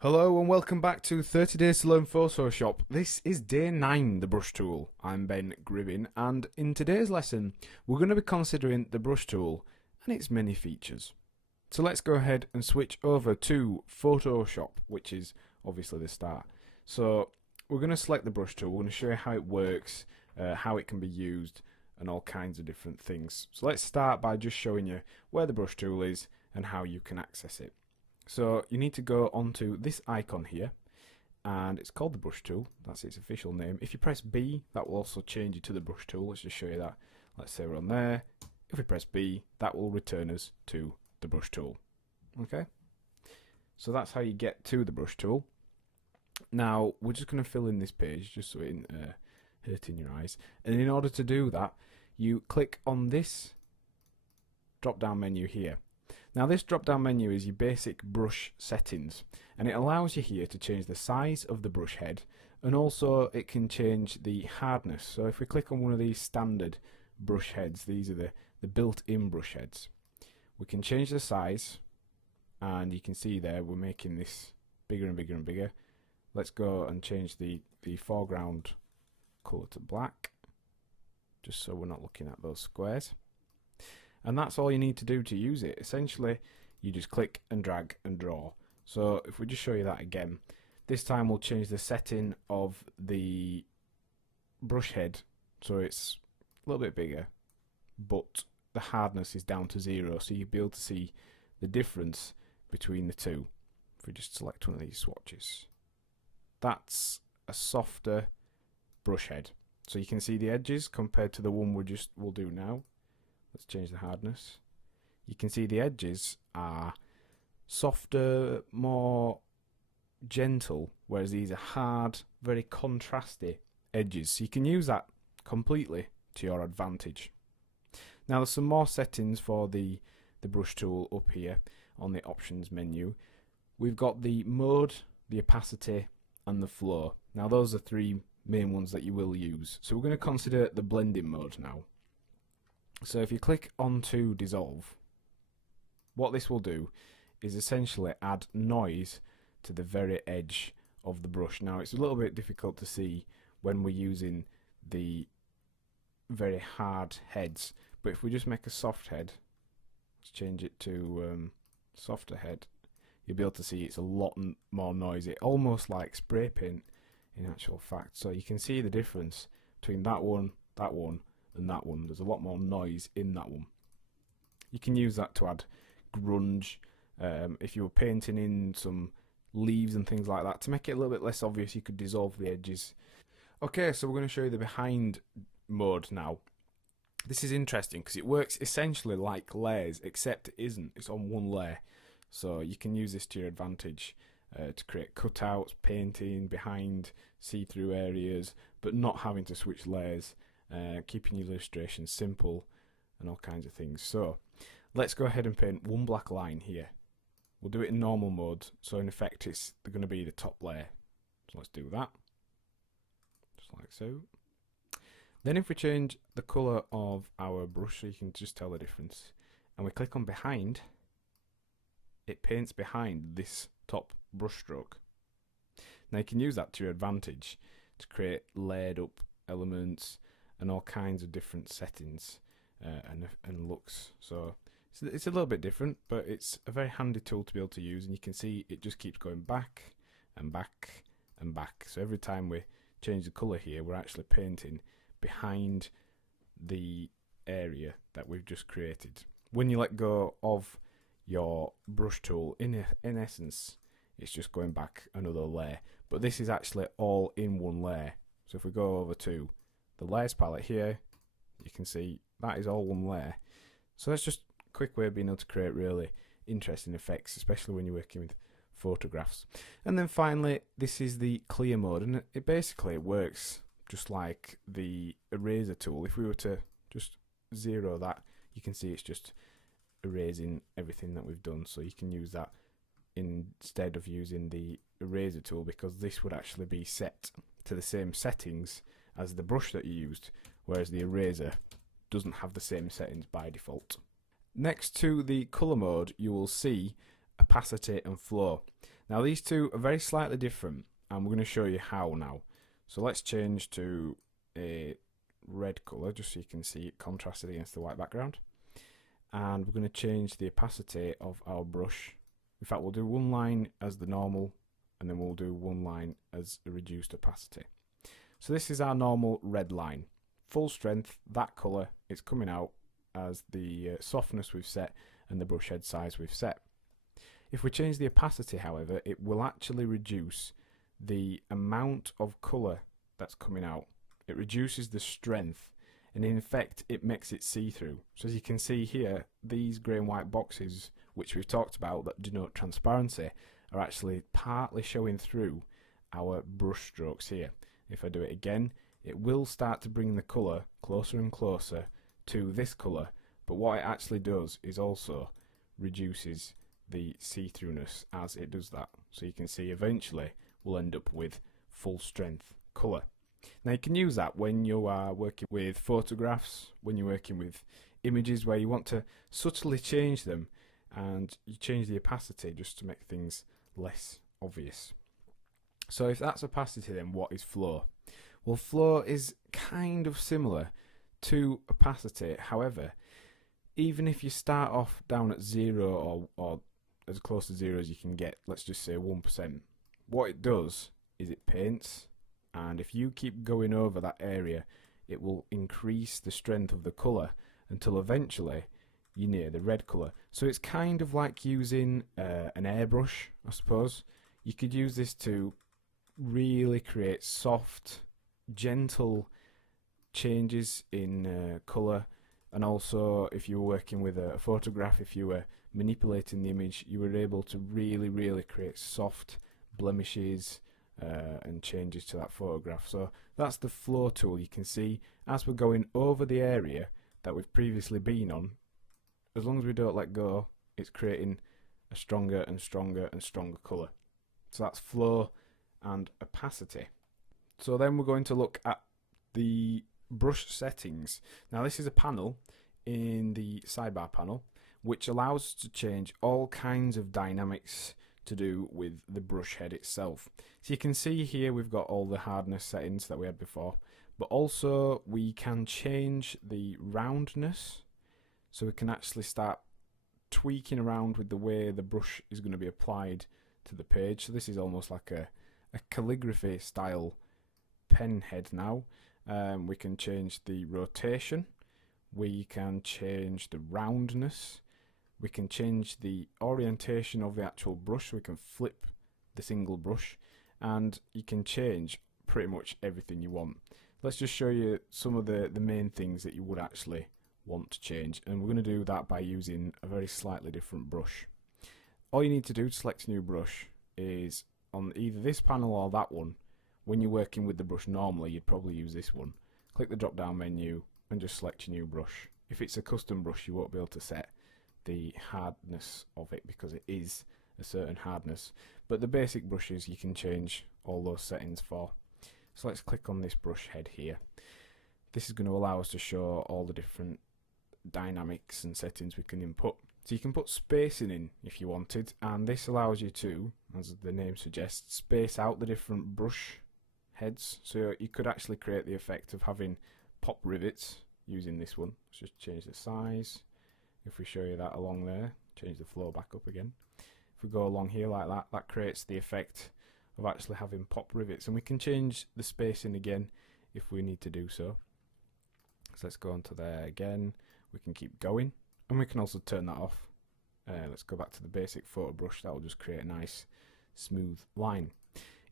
Hello and welcome back to 30 Days to Learn Photoshop. This is day 9, the brush tool. I'm Ben Gribbin, and in today's lesson we're going to be considering the brush tool and its many features. So let's go ahead and switch over to Photoshop, which is obviously the start. So we're going to select the brush tool, we're going to show you how it works, how it can be used, and all kinds of different things. So let's start by just showing you where the brush tool is and how you can access it. So you need to go onto this icon here, and it's called the brush tool. That's its official name. If you press B, that will also change you to the brush tool. Let's just show you that. Let's say we're on there. If we press B, that will return us to the brush tool. Okay? So that's how you get to the brush tool. Now, we're just going to fill in this page just so it isn't hurting your eyes. And in order to do that, you click on this drop-down menu here. Now this drop-down menu is your basic brush settings, and it allows you here to change the size of the brush head, and also it can change the hardness. So if we click on one of these standard brush heads, these are the built-in brush heads, we can change the size, and you can see there we're making this bigger and bigger and bigger. Let's go and change the foreground colour to black, just so we're not looking at those squares. And that's all you need to do to use it. Essentially, you just click and drag and draw. So if we just show you that again, this time we'll change the setting of the brush head so it's a little bit bigger, but the hardness is down to 0, so you'll be able to see the difference between the two. If we just select one of these swatches, that's a softer brush head. So you can see the edges compared to the one we'll do now. Let's change the hardness. You can see the edges are softer, more gentle, whereas these are hard, very contrasty edges. So you can use that completely to your advantage. Now there's some more settings for the brush tool up here on the options menu. We've got the mode, the opacity, and the flow. Now those are three main ones that you will use. So we're going to consider the blending mode now. So if you click onto dissolve, what this will do is essentially add noise to the very edge of the brush. Now it's a little bit difficult to see when we're using the very hard heads, but if we just make a soft head, let's change it to softer head, you'll be able to see it's a lot more noisy, almost like spray paint in actual fact. So you can see the difference between that one, and that one. There's a lot more noise in that one. You can use that to add grunge. If you were painting in some leaves and things like that, to make it a little bit less obvious, you could dissolve the edges. Okay, so we're going to show you the behind mode now. This is interesting because it works essentially like layers, except it isn't. It's on one layer. So you can use this to your advantage to create cutouts, painting behind see-through areas, but not having to switch layers. Keeping your illustrations simple and all kinds of things. So let's go ahead and paint one black line here. We'll do it in normal mode, so in effect they're going to be the top layer. So let's do that, just like so. Then if we change the colour of our brush, so you can just tell the difference, and we click on behind, it paints behind this top brush stroke. Now you can use that to your advantage to create layered up elements and all kinds of different settings and looks. So it's a little bit different, but it's a very handy tool to be able to use, and you can see it just keeps going back and back and back. So every time we change the colour here, we're actually painting behind the area that we've just created. When you let go of your brush tool, in essence, it's just going back another layer, but this is actually all in one layer. So if we go over to the layers palette here, you can see that is all one layer. So that's just a quick way of being able to create really interesting effects, especially when you're working with photographs. And then finally, this is the clear mode, and it basically works just like the eraser tool. If we were to just zero that, you can see it's just erasing everything that we've done. So you can use that instead of using the eraser tool, because this would actually be set to the same settings as the brush that you used, whereas the eraser doesn't have the same settings by default. Next to the colour mode, you will see opacity and flow. Now these two are very slightly different, and we're going to show you how now. So let's change to a red colour just so you can see it contrasted against the white background. And we're going to change the opacity of our brush. In fact, we'll do one line as the normal, and then we'll do one line as a reduced opacity. So this is our normal red line. Full strength, that colour, it's coming out as the softness we've set and the brush head size we've set. If we change the opacity, however, it will actually reduce the amount of colour that's coming out. It reduces the strength, and in effect it makes it see-through. So as you can see here, these grey and white boxes which we've talked about that denote transparency are actually partly showing through our brush strokes here. If I do it again, it will start to bring the colour closer and closer to this colour, but what it actually does is also reduces the see-throughness as it does that. So you can see eventually we'll end up with full strength colour. Now you can use that when you are working with photographs, when you're working with images where you want to subtly change them, and you change the opacity just to make things less obvious. So if that's opacity, then what is flow? Well, flow is kind of similar to opacity. However, even if you start off down at 0 or as close to 0 as you can get, let's just say 1%, what it does is it paints, and if you keep going over that area, it will increase the strength of the colour until eventually you're near the red colour. So it's kind of like using an airbrush, I suppose. You could use this to really create soft, gentle changes in colour, and also if you were working with a photograph, if you were manipulating the image, you were able to really create soft blemishes and changes to that photograph. So that's the flow tool. You can see as we're going over the area that we've previously been on, as long as we don't let go, it's creating a stronger and stronger and stronger colour. So that's flow and opacity. So then we're going to look at the brush settings. Now this is a panel in the sidebar panel which allows us to change all kinds of dynamics to do with the brush head itself. So you can see here we've got all the hardness settings that we had before, but also we can change the roundness, so we can actually start tweaking around with the way the brush is going to be applied to the page. So this is almost like a calligraphy style pen head now. We can change the rotation, we can change the roundness, we can change the orientation of the actual brush, so we can flip the single brush, and you can change pretty much everything you want. Let's just show you some of the main things that you would actually want to change, and we're going to do that by using a very slightly different brush. All you need to do to select a new brush is on either this panel or that one. When you're working with the brush normally, you'd probably use this one. Click the drop down menu and just select your new brush. If it's a custom brush, you won't be able to set the hardness of it because it is a certain hardness, but the basic brushes you can change all those settings for. So let's click on this brush head here. This is going to allow us to show all the different dynamics and settings we can input. So you can put spacing in if you wanted, and this allows you to, as the name suggests, space out the different brush heads. So you could actually create the effect of having pop rivets using this one. Let's just change the size. If we show you that along there, change the flow back up again. If we go along here like that, that creates the effect of actually having pop rivets, and we can change the spacing again if we need to do so. So let's go onto there again. We can keep going, and we can also turn that off. Let's go back to the basic photo brush. That will just create a nice smooth line.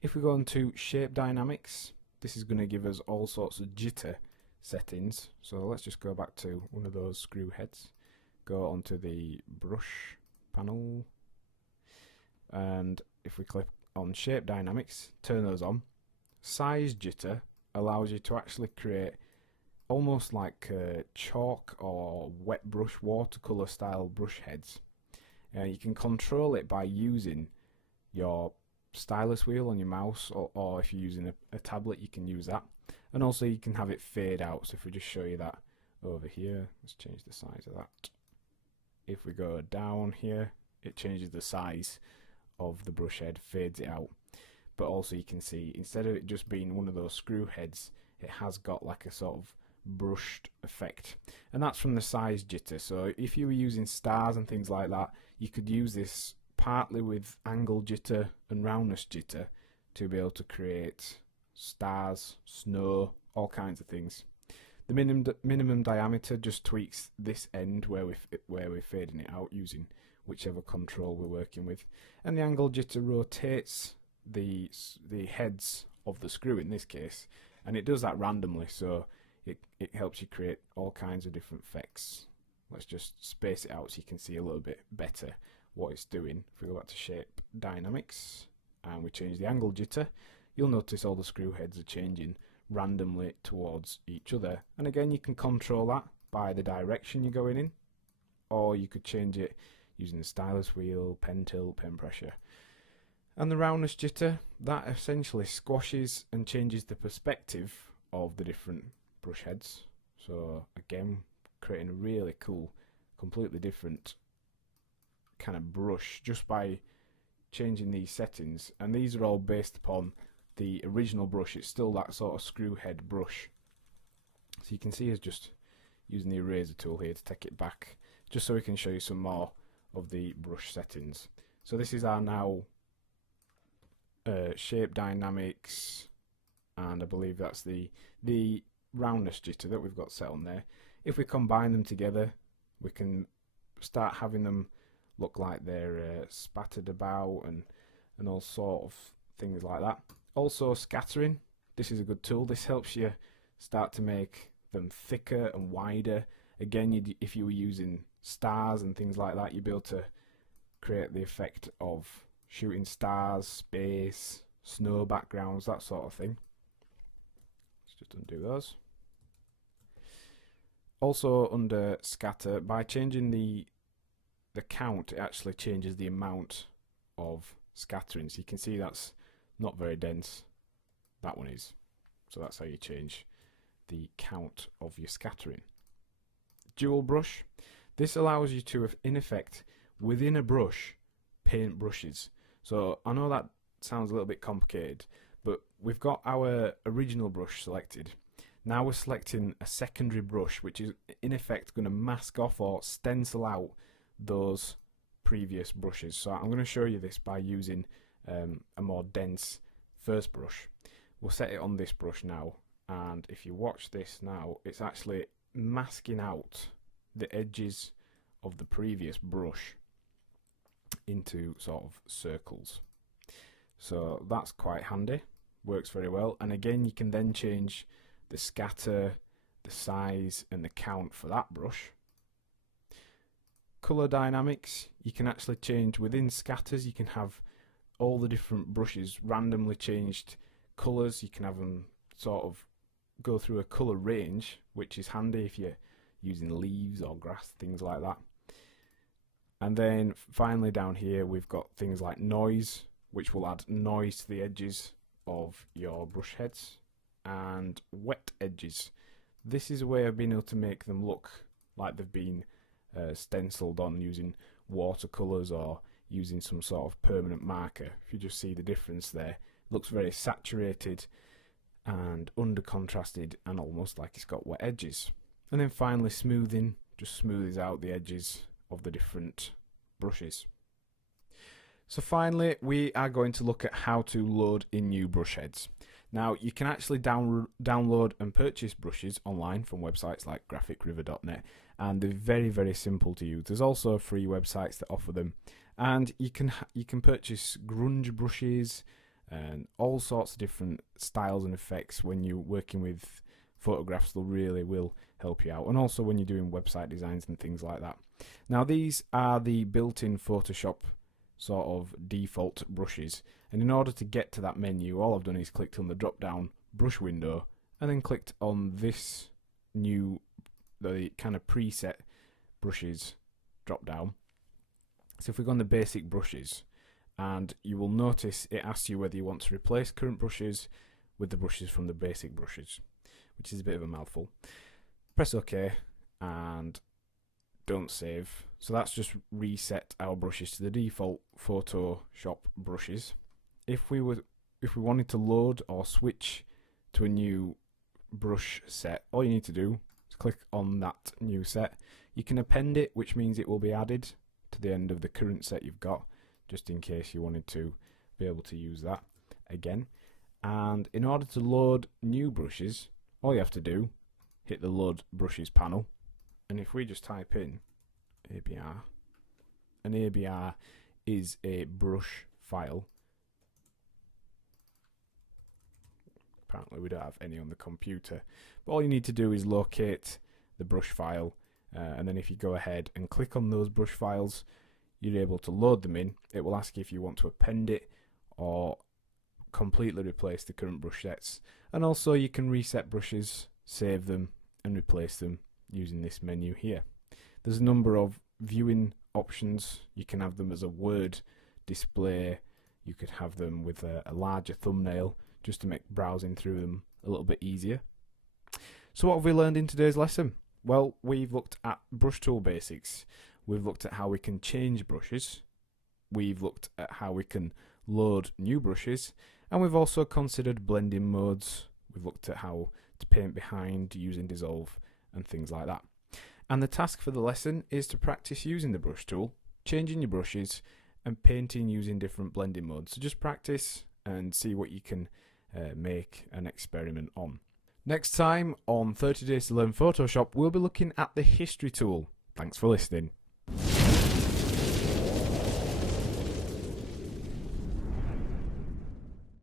If we go into shape dynamics, this is going to give us all sorts of jitter settings. So let's just go back to one of those screw heads, go onto the brush panel, and if we click on shape dynamics, turn those on. Size jitter allows you to actually create almost like chalk or wet brush watercolor style brush heads. You can control it by using your stylus wheel on your mouse, or if you're using a tablet, you can use that. And also you can have it fade out. So if we just show you that over here, let's change the size of that. If we go down here, it changes the size of the brush head fades it out. But also you can see, instead of it just being one of those screw heads, it has got like a sort of brushed effect. And that's from the size jitter. So if you were using stars and things like that, you could use this partly with angle jitter and roundness jitter to be able to create stars, snow, all kinds of things. The minimum diameter just tweaks this end where we're fading it out using whichever control we're working with, and the angle jitter rotates the heads of the screw in this case, and it does that randomly, so it helps you create all kinds of different effects. Let's just space it out so you can see a little bit better what it's doing. If we go back to shape dynamics and we change the angle jitter, you'll notice all the screw heads are changing randomly towards each other. And again, you can control that by the direction you're going in, or you could change it using the stylus wheel, pen tilt, pen pressure. And the roundness jitter, that essentially squashes and changes the perspective of the different brush heads. So again, creating a really cool, completely different kind of brush just by changing these settings. And these are all based upon the original brush. It's still that sort of screw head brush. So you can see us just using the eraser tool here to take it back, just so we can show you some more of the brush settings. So this is our now shape dynamics, and I believe that's the roundness jitter that we've got set on there. If we combine them together, we can start having them look like they're spattered about and all sort of things like that. Also scattering, this is a good tool. This helps you start to make them thicker and wider. Again, if you were using stars and things like that, you'd be able to create the effect of shooting stars, space, snow backgrounds, that sort of thing. Let's just undo those. Also under scatter, by changing the count, it actually changes the amount of scattering. So you can see that's not very dense. That one is. So that's how you change the count of your scattering. Dual brush. This allows you to, in effect, within a brush, paint brushes. So I know that sounds a little bit complicated, but we've got our original brush selected. Now we're selecting a secondary brush, which is in effect going to mask off or stencil out those previous brushes. So I'm going to show you this by using a more dense first brush. We'll set it on this brush now, and if you watch this now, it's actually masking out the edges of the previous brush into sort of circles. So that's quite handy, works very well. And again, you can then change the scatter, the size and the count for that brush. Color dynamics, you can actually change within scatters. You can have all the different brushes randomly changed colors. You can have them sort of go through a color range, which is handy if you're using leaves or grass, things like that. And then finally down here we've got things like noise, which will add noise to the edges of your brush heads, and wet edges. This is a way of being able to make them look like they've been stenciled on using watercolors or using some sort of permanent marker. If you just see the difference there, it looks very saturated and under contrasted and almost like it's got wet edges. And then finally smoothing, just smoothes out the edges of the different brushes. So finally we are going to look at how to load in new brush heads. Now you can actually download and purchase brushes online from websites like graphicriver.net, and they're very, very simple to use. There's also free websites that offer them, and you can purchase grunge brushes and all sorts of different styles and effects. When you're working with photographs, they really will help you out, and also when you're doing website designs and things like that. Now these are the built-in Photoshop sort of default brushes, and in order to get to that menu, all I've done is clicked on the drop down brush window and then clicked on this new, the kind of preset brushes drop down. So if we go on the basic brushes, and you will notice it asks you whether you want to replace current brushes with the brushes from the basic brushes, which is a bit of a mouthful. Press OK, and don't save. So that's just reset our brushes to the default Photoshop brushes. If we wanted to load or switch to a new brush set, all you need to do is click on that new set. You can append it, which means it will be added to the end of the current set you've got, just in case you wanted to be able to use that again. And in order to load new brushes, all you have to do, hit the load brushes panel, and if we just type in ABR, and ABR is a brush file. Apparently we don't have any on the computer, but all you need to do is locate the brush file, and then if you go ahead and click on those brush files, you're able to load them in. It will ask you if you want to append it or completely replace the current brush sets, and also you can reset brushes, save them and replace them using this menu here. There's a number of viewing options. You can have them as a word display, you could have them with a larger thumbnail just to make browsing through them a little bit easier. So what have we learned in today's lesson? Well, we've looked at brush tool basics, we've looked at how we can change brushes, we've looked at how we can load new brushes, and we've also considered blending modes. We've looked at how to paint behind using dissolve and things like that. And the task for the lesson is to practice using the brush tool, changing your brushes and painting using different blending modes. So just practice and see what you can make an experiment on. Next time on 30 Days to Learn Photoshop, we'll be looking at the history tool. Thanks for listening.